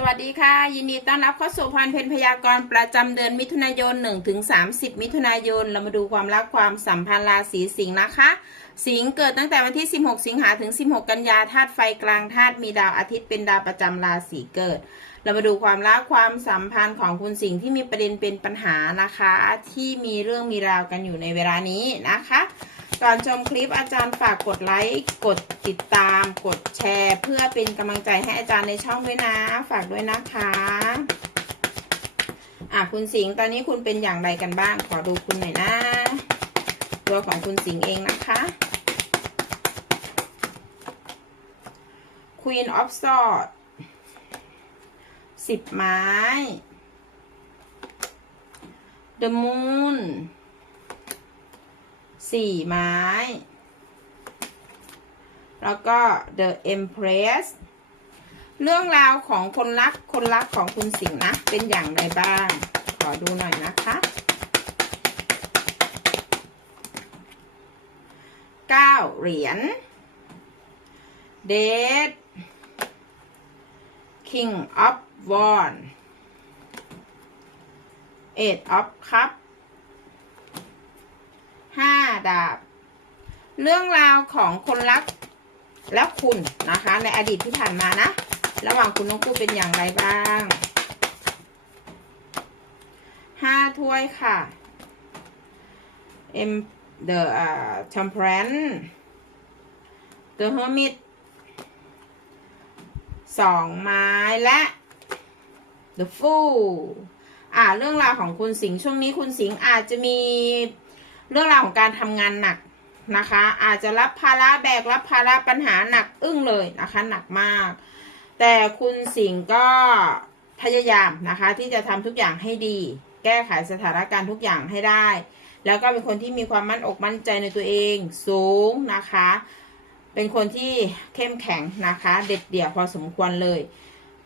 สวัสดีค่ะ ยินดีต้อนรับเข้าสู่พันเพนพยากรณ์ประจำเดือนมิถุนายน1ถึง30 มิถุนายน เรามาดูความรักความสัมพันธ์ราศีสิงห์นะคะ สิงห์เกิดตั้งแต่วันที่ 16 สิงหาถึง 16 กันยาธาตุไฟกลางธาตุมีดาวอาทิตย์เป็นดาวประจำราศีเกิด เรามาดูความรักความสัมพันธ์ของคุณสิงห์ที่มีประเด็นเป็นปัญหานะคะ ที่มีเรื่องมีราวกันอยู่ในเวลานี้นะคะ ก่อนชมคลิปอาจารย์ฝากกดไลค์กดติดตาม กดแชร์ เพื่อเป็นกำลังใจให้อาจารย์ในช่องด้วยนะ ฝากด้วยนะคะอะคุณสิงห์ตอนนี้คุณเป็นอย่างไรกันบ้าง ขอดูคุณหน่อยนะตัวของคุณสิงห์เองนะคะ Queen of Swords สิบไม้ The Moon สี่ไม้ แล้วก็ The Empress เรื่องราวของคนรักคนรักของคุณสิงห์นะ เป็นอย่างไรบ้าง ขอดูหน่อยนะคะเก้าเหรียญ Dead King of Wands Eight of Cups ห้าดาบ เรื่องราวของคนรักและคุณนะคะ ในอดีตที่ผ่านมานะ ระหว่างคุณน้องคู่เป็นอย่างไรบ้างห้าถ้วยค่ะ M the uh, temperance the hermit สองไม้และ the fool อ่าเรื่องราวของคุณสิงห์ช่วงนี้คุณสิงห์อาจจะมี เรื่องราวของการทำงานหนักนะคะ อาจจะรับภาระแบกรับภาระปัญหาหนักอึ้งเลยนะคะ หนักมาก แต่คุณสิงห์ก็พยายามนะคะ ที่จะทำทุกอย่างให้ดี แก้ไขสถานการณ์ทุกอย่างให้ได้ แล้วก็เป็นคนที่มีความมั่นอกมั่นใจในตัวเองสูงนะคะ เป็นคนที่เข้มแข็งนะคะ เด็ดเดี่ยวพอสมควรเลย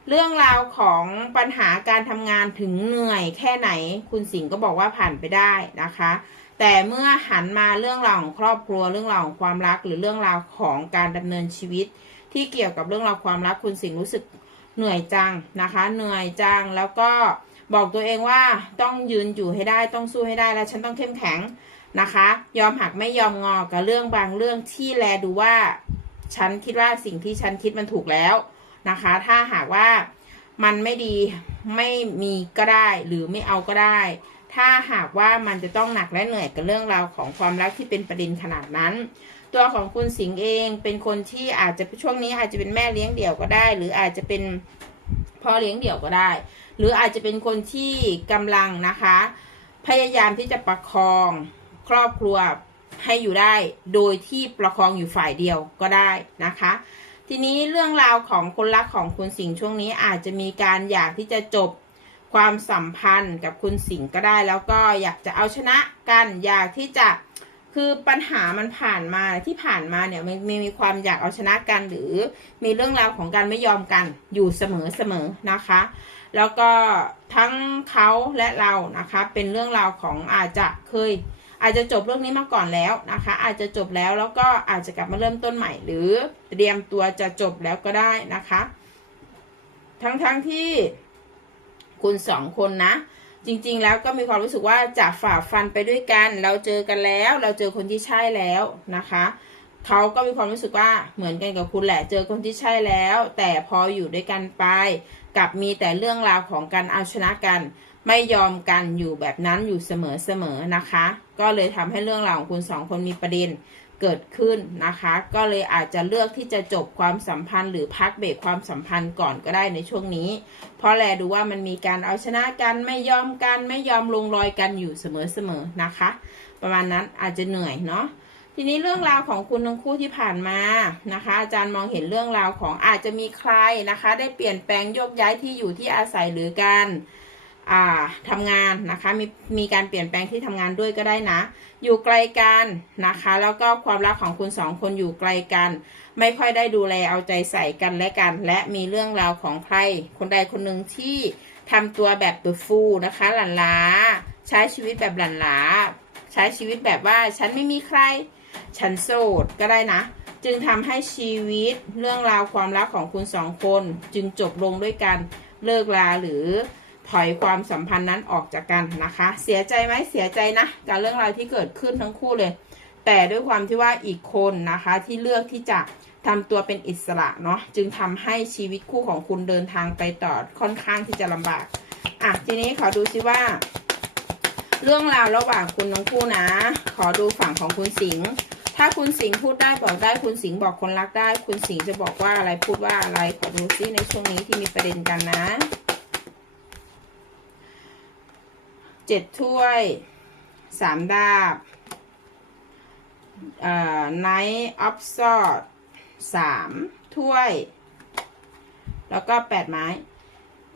เรื่องราวของปัญหาการทำงานถึงเหนื่อยแค่ไหน คุณสิงห์ก็บอกว่าผ่านไปได้นะคะ แต่เมื่อหันมาเรื่องราวของครอบครัวเรื่องราวของความรัก หรือเรื่องราวของการดำเนินชีวิต ที่เกี่ยวกับเรื่องราวความรักคุณสิงรู้สึกเหนื่อยจังนะคะ เหนื่อยจังแล้วก็บอกตัวเองว่าต้องยืนอยู่ให้ได้ต้องสู้ให้ได้และฉันต้องเข้มแข็งนะคะ ยอมหักไม่ยอมงอกับเรื่องบางเรื่องที่แลดูว่า ฉันคิดว่าสิ่งที่ฉันคิดมันถูกแล้วนะคะ ถ้าหากว่ามันไม่ดีไม่มีก็ได้หรือไม่เอาก็ได้ ถ้าหากว่ามันจะต้องหนักและเหนื่อยกับเรื่องราวของความรักที่เป็นประเด็นขนาดนั้น ตัวของคุณสิงห์เองเป็นคนที่อาจจะช่วงนี้อาจจะเป็นแม่เลี้ยงเดี่ยวก็ได้ หรืออาจจะเป็นพ่อเลี้ยงเดี่ยวก็ได้ หรืออาจจะเป็นคนที่กำลังนะคะ พยายามที่จะประคองครอบครัวให้อยู่ได้ โดยที่ประคองอยู่ฝ่ายเดียวก็ได้นะคะ ทีนี้เรื่องราวของคนรักของคุณสิงห์ช่วงนี้อาจจะมีการอยากที่จะจบ ความสัมพันธ์กับคุณสิงห์ก็ได้ แล้วก็อยากจะเอาชนะกันอยากที่จะคือปัญหามันผ่านมาที่ผ่านมาเนี่ยมันมีมีความอยากเอาชนะกันหรือมีเรื่องราวของการไม่ยอมกันอยู่เสมอเสมอนะคะ แล้วก็ทั้งเขาและเรานะคะ เป็นเรื่องราวของอาจจะเคย อาจจะจบเรื่องนี้มาก่อนแล้วนะคะ อาจจะจบแล้วแล้วก็อาจจะกลับมาเริ่มต้นใหม่ หรือเตรียมตัวจะจบแล้วก็ได้นะคะ ทั้งๆทที่ คุณสองคนนะ จริงๆแล้วก็มีความรู้สึกว่าจะฝ่าฟันไปด้วยกัน เราเจอกันแล้ว เราเจอคนที่ใช่แล้วนะคะเขาก็มีความรู้สึกว่าเหมือนกันกับคุณแหละ เจอคนที่ใช่แล้ว แต่พออยู่ด้วยกันไปกับมีแต่เรื่องราวของการเอาชนะกัน ไม่ยอมกันอยู่แบบนั้นอยู่เสมอๆนะคะ ก็เลยทำให้เรื่องราวของคุณสองคนมีประเด็น เกิดขึ้นนะคะ ก็เลยอาจจะเลือกที่จะจบความสัมพันธ์ หรือพักเบรกความสัมพันธ์ก่อนก็ได้ในช่วงนี้ เพราะแลดูว่ามันมีการเอาชนะกันไม่ยอมกันไม่ยอมลงรอยกันอยู่เสมอๆนะคะ ประมาณนั้นอาจจะเหนื่อยเนาะทีนี้เรื่องราวของคุณทั้งคู่ที่ผ่านมานะคะ อาจารย์มองเห็นเรื่องราวของอาจจะมีใครนะคะ ได้เปลี่ยนแปลงโยกย้ายที่อยู่ที่อาศัยหรือการ ทำงานนะคะมีมีการเปลี่ยนแปลงที่ทำงานด้วยก็ได้นะ อยู่ไกลกันนะคะ แล้วก็ความรักของคุณสองคนอยู่ไกลกัน ไม่ค่อยได้ดูแลเอาใจใส่กันและกัน และมีเรื่องราวของใคร คนใดคนหนึ่งที่ทำตัวแบบเบอร์ฟูนะคะหลั่นลาใช้ชีวิตแบบหลั่นลาใช้ชีวิตแบบว่าฉันไม่มีใคร ฉันโสดก็ได้นะ จึงทำให้ชีวิตเรื่องราวความรักของคุณสองคน จึงจบลงด้วยกันเลิกลาหรือ ถอยความสัมพันธ์นั้นออกจากกันนะคะ เสียใจไหมเสียใจนะกับเรื่องราวที่เกิดขึ้นทั้งคู่เลย แต่ด้วยความที่ว่าอีกคนนะคะที่เลือกที่จะทำตัวเป็นอิสระเนาะจึงทำให้ชีวิตคู่ของคุณเดินทางไปต่อค่อนข้างที่จะลำบากอะทีนี้ขอดูซิว่า เรื่องราวระหว่างคุณทั้งคู่นะ ขอดูฝั่งของคุณสิงห์ถ้าคุณสิงห์พูดได้บอกได้คุณสิงห์บอกคนรักได้ คุณสิงห์จะบอกว่าอะไรพูดว่าอะไรขอดูซิในช่วงนี้ที่มีประเด็นกันนะเจ็ดถ้วยสามดาบเอ่อ Knight of Swords สามถ้วย แล้วก็แปดไม้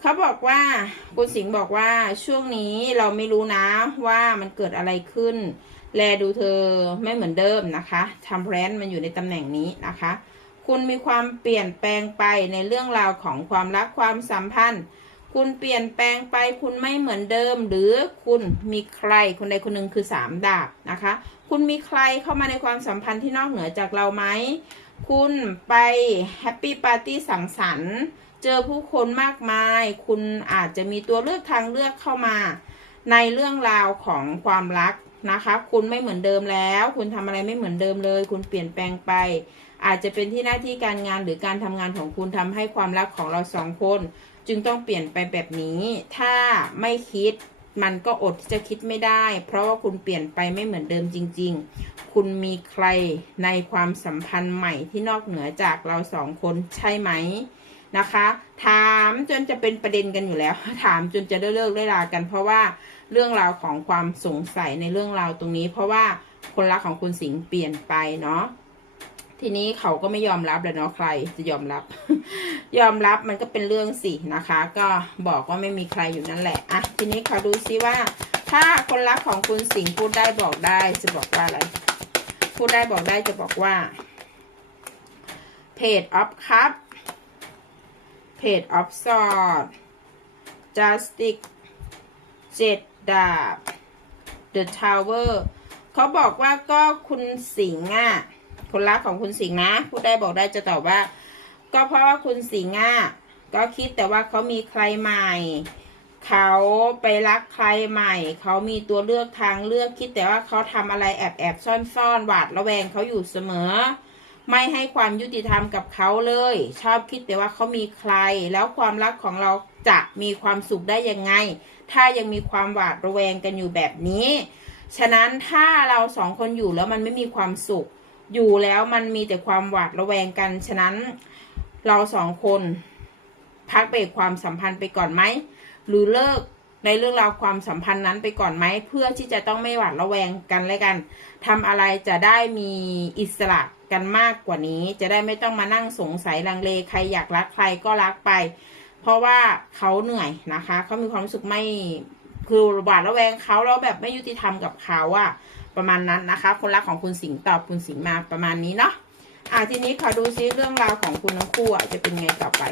เขาบอกว่าคุณสิงห์บอกว่าช่วงนี้เราไม่รู้นะว่ามันเกิดอะไรขึ้น แลดูเธอไม่เหมือนเดิมนะคะทำแพลนมันอยู่ในตำแหน่งนี้นะคะ คุณมีความเปลี่ยนแปลงไปในเรื่องราวของความรักความสัมพันธ์ คุณเปลี่ยนแปลงไปคุณไม่เหมือนเดิม หรือคุณมีใครคนใดคนหนึ่งคือสามดาบนะคะ คุณมีใครเข้ามาในความสัมพันธ์ที่นอกเหนือจากเราไหม คุณไปแฮปปี้ปาร์ตี้สังสรรค์ เจอผู้คนมากมาย คุณอาจจะมีตัวเลือกทางเลือกเข้ามา ในเรื่องราวของความรักนะคะ คุณไม่เหมือนเดิมแล้ว คุณทำอะไรไม่เหมือนเดิมเลย คุณเปลี่ยนแปลงไป อาจจะเป็นที่หน้าที่การงานหรือการทำงานของคุณทำให้ความรักของเราสองคน จึงต้องเปลี่ยนไปแบบนี้ ถ้าไม่คิดมันก็อดที่จะคิดไม่ได้ เพราะว่าคุณเปลี่ยนไปไม่เหมือนเดิมจริง ๆ คุณมีใครในความสัมพันธ์ใหม่ที่นอกเหนือจากเราสองคนใช่ไหมนะคะ ถามจนจะเป็นประเด็นกันอยู่แล้ว ถามจนจะได้เลิกได้ลากัน เพราะว่าเรื่องราวของความสงสัยในเรื่องราวตรงนี้ เพราะว่าคนรักของคุณสิงห์เปลี่ยนไปเนาะ ทีนี้เขาก็ไม่ยอมรับแล้วเนาะใครจะยอมรับ ยอมรับมันก็เป็นเรื่องสินะคะ ก็บอกว่าไม่มีใครอยู่นั่นแหละอะทีนี้เขาดูซิว่า ถ้าคนรักของคุณสิงพูดได้บอกได้จะบอกว่าอะไร พูดได้บอกได้จะบอกว่า page of cup page of sword justice เจ็ดดาบ the tower เขาบอกว่าก็คุณสิงห์อะ คนรักของคุณสิงห์นะพูดได้บอกได้จะตอบว่า ก็เพราะว่าคุณสิงห์อะก็คิดแต่ว่าเขามีใครใหม่ เขาไปรักใครใหม่ เขามีตัวเลือกทางเลือกคิดแต่ว่าเขาทำอะไรแอบแอบซ่อนซ่อนหวาดระแวงเขาอยู่เสมอ ไม่ให้ความยุติธรรมกับเขาเลย ชอบคิดแต่ว่าเขามีใคร แล้วความรักของเราจะมีความสุขได้ยังไง ถ้ายังมีความหวาดระแวงกันอยู่แบบนี้ ฉะนั้นถ้าเราสองคนอยู่แล้วมันไม่มีความสุข อยู่แล้วมันมีแต่ความหวาดระแวงกัน ฉะนั้นเราสองคนพักเบรกความสัมพันธ์ไปก่อนไหม หรือเลิกในเรื่องราวความสัมพันธ์นั้นไปก่อนไหม เพื่อที่จะต้องไม่หวาดระแวงกันและกันทำอะไรจะได้มีอิสระกันมากกว่านี้ จะได้ไม่ต้องมานั่งสงสัยลังเลใครอยากรักใครก็รักไป เพราะว่าเขาเหนื่อยนะคะ เขามีความรู้สึกไม่คือหวาดระแวงเขาแล้วแบบไม่ยุติธรรมกับเขาอะ ประมาณนั้นนะคะ คนรักของคุณสิงตอบคุณสิงมาประมาณนี้เนาะอะทีนี้ขอดูซิเรื่องราวของคุณทั้งคู่จะเป็นไงต่อไป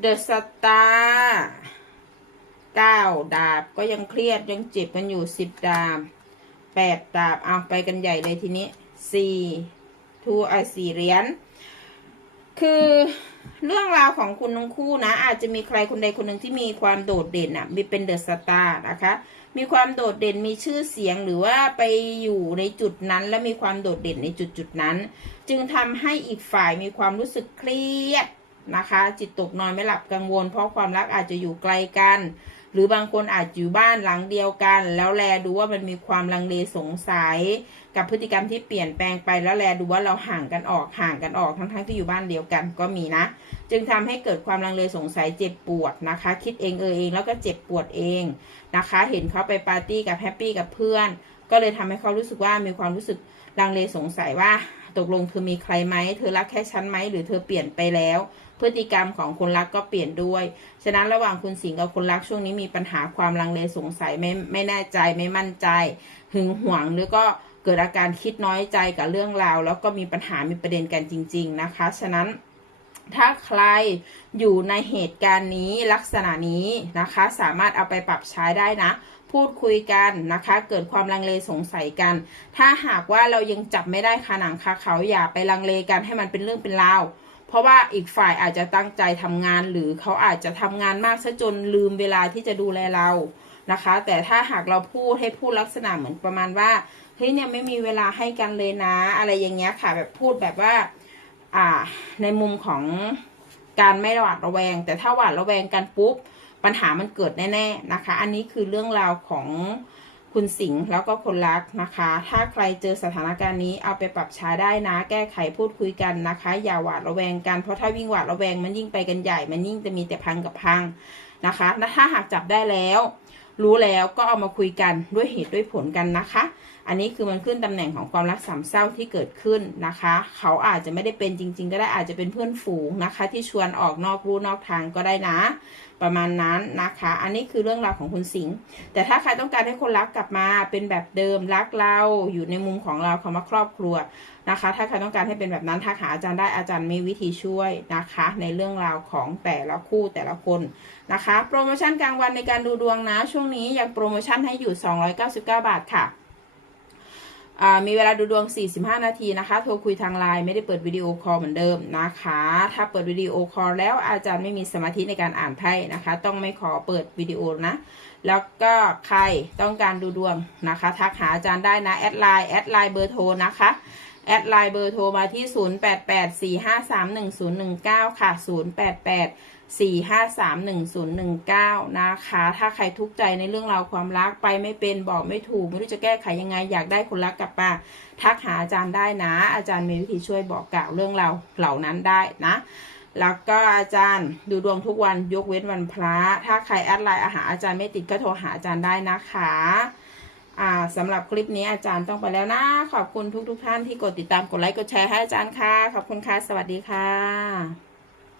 เดอะสตาร์เก้าดาบก็ยังเครียดยังเจ็บกันอยู่สิบดาบแปดดาบเอาไปกันใหญ่เลยทีนี้สี่ทูไอสี่เหรียญ คือเรื่องราวของคุณทั้งคู่นะ อาจจะมีใครคนใดคนหนึ่งที่มีความโดดเด่นอะมีเป็นเดอะสตาร์นะคะ มีความโดดเด่นมีชื่อเสียงหรือว่าไปอยู่ในจุดนั้น และมีความโดดเด่นในจุดจุดนั้น จึงทำให้อีกฝ่ายมีความรู้สึกเครียดนะคะ จิตตกนอนไม่หลับกังวล เพราะความรักอาจจะอยู่ไกลกัน หรือบางคนอาจอยู่บ้านหลังเดียวกัน แล้วแลดูว่ามันมีความลังเลสงสัย กับพฤติกรรมที่เปลี่ยนแปลงไปแล้วแลดูว่าเราห่างกันออกห่างกันออกทั้งๆที่อยู่บ้านเดียวกันก็มีนะ จึงทำให้เกิดความลังเลสงสัยเจ็บปวดนะคะ คิดเองเออเองแล้วก็เจ็บปวดเองนะคะ เห็นเขาไปปาร์ตี้กับแฮปปี้กับเพื่อน ก็เลยทำให้เขารู้สึกว่ามีความรู้สึกลังเลสงสัยว่าตกลงเธอมีใครไหม เธอรักแค่ฉันไหม หรือเธอเปลี่ยนไปแล้ว พฤติกรรมของคนรักก็เปลี่ยนด้วย ฉะนั้นระหว่างคุณสิงห์กับคนรักช่วงนี้มีปัญหาความลังเลสงสัยไม่ไม่แน่ใจไม่มั่นใจ หึงหวงหรือก็เกิดอาการคิดน้อยใจกับเรื่องราว แล้วก็มีปัญหามีประเด็นกันจริง ๆ นะคะ ฉะนั้นถ้าใครอยู่ในเหตุการณ์นี้ลักษณะนี้นะคะ สามารถเอาไปปรับใช้ได้นะ พูดคุยกันนะคะ เกิดความลังเลสงสัยกัน ถ้าหากว่าเรายังจับไม่ได้คาหนังคาเขาอย่าไปลังเลกันให้มันเป็นเรื่องเป็นราว เพราะว่าอีกฝ่ายอาจจะตั้งใจทำงานหรือเขาอาจจะทำงานมากซะจนลืมเวลาที่จะดูแลเรานะคะ แต่ถ้าหากเราพูดให้พูดลักษณะเหมือนประมาณว่าเฮ้ยเนี่ยไม่มีเวลาให้กันเลยนะ อะไรอย่างเงี้ยค่ะ แบบพูดแบบว่าอ่าในมุมของการไม่หวาดระแวง แต่ถ้าหวาดระแวงกันปุ๊บปัญหามันเกิดแน่ ๆนะคะ อันนี้คือเรื่องราวของ คุณสิงห์แล้วก็คนรักนะคะ ถ้าใครเจอสถานการณ์นี้เอาไปปรับใช้ได้นะ แก้ไขพูดคุยกันนะคะ อย่าหวาดระแวงกัน เพราะถ้าวิ่งหวาดระแวงมันยิ่งไปกันใหญ่ มันยิ่งจะมีแต่พังกับพังนะคะและถ้าหากจับได้แล้ว รู้แล้วก็เอามาคุยกันด้วยเหตุด้วยผลกันนะคะ อันนี้คือมันขึ้นตำแหน่งของความรักสามเศร้าที่เกิดขึ้นนะคะ เขาอาจจะไม่ได้เป็นจริง ๆ ก็ได้อาจจะเป็นเพื่อนฝูงนะคะ ที่ชวนออกนอกรูนอกทางก็ได้นะ ประมาณนั้นนะคะ อันนี้คือเรื่องราวของคุณสิงห์แต่ถ้าใครต้องการให้คนรักกลับมาเป็นแบบเดิมรักเราอยู่ในมุมของเราคำว่าครอบครัวนะคะ ถ้าใครต้องการให้เป็นแบบนั้นทักหาอาจารย์ได้อาจารย์มีวิธีช่วยนะคะ ในเรื่องราวของแต่ละคู่แต่ละคนนะคะ โปรโมชั่นกลางวันในการดูดวงนะ ช่วงนี้ยังโปรโมชั่นให้อยู่ 299 บาทค่ะ มีเวลาดูดวง 45 นาทีนะคะ โทรคุยทางไลน์ไม่ได้เปิดวิดีโอคอลเหมือนเดิมนะคะ ถ้าเปิดวิดีโอคอลแล้วอาจารย์ไม่มีสมาธิในการอ่านไพ่นะคะ ต้องไม่ขอเปิดวิดีโอนะ แล้วก็ใครต้องการดูดวงนะคะ ทักหาอาจารย์ได้นะ แอดไลน์แอดไลน์เบอร์โทรนะคะแอดไลน์เบอร์โทรมาที่ 0884531019 ค่ะ 088 4531019 นะคะ ถ้าใครทุกข์ใจในเรื่องราวความรักไปไม่เป็นบอกไม่ถูก ไม่รู้จะแก้ไขยังไงอยากได้คนรักกลับมาทักหาอาจารย์ได้นะ อาจารย์มีวิธีช่วยบอกกล่าวเรื่องราวเหล่านั้นได้นะ แล้วก็อาจารย์ดูดวงทุกวันยกเว้นวันพระ ถ้าใครแอดไลน์อาหารอาจารย์ไม่ติดก็โทรหาอาจารย์ได้นะคะสำหรับคลิปนี้อาจารย์ต้องไปแล้วนะ ขอบคุณทุกๆทท่านที่กดติดตามกดไลค์กดแชร์ให้อาจารย์ค่ะ ขอบคุณค่ะ สวัสดีค่ะ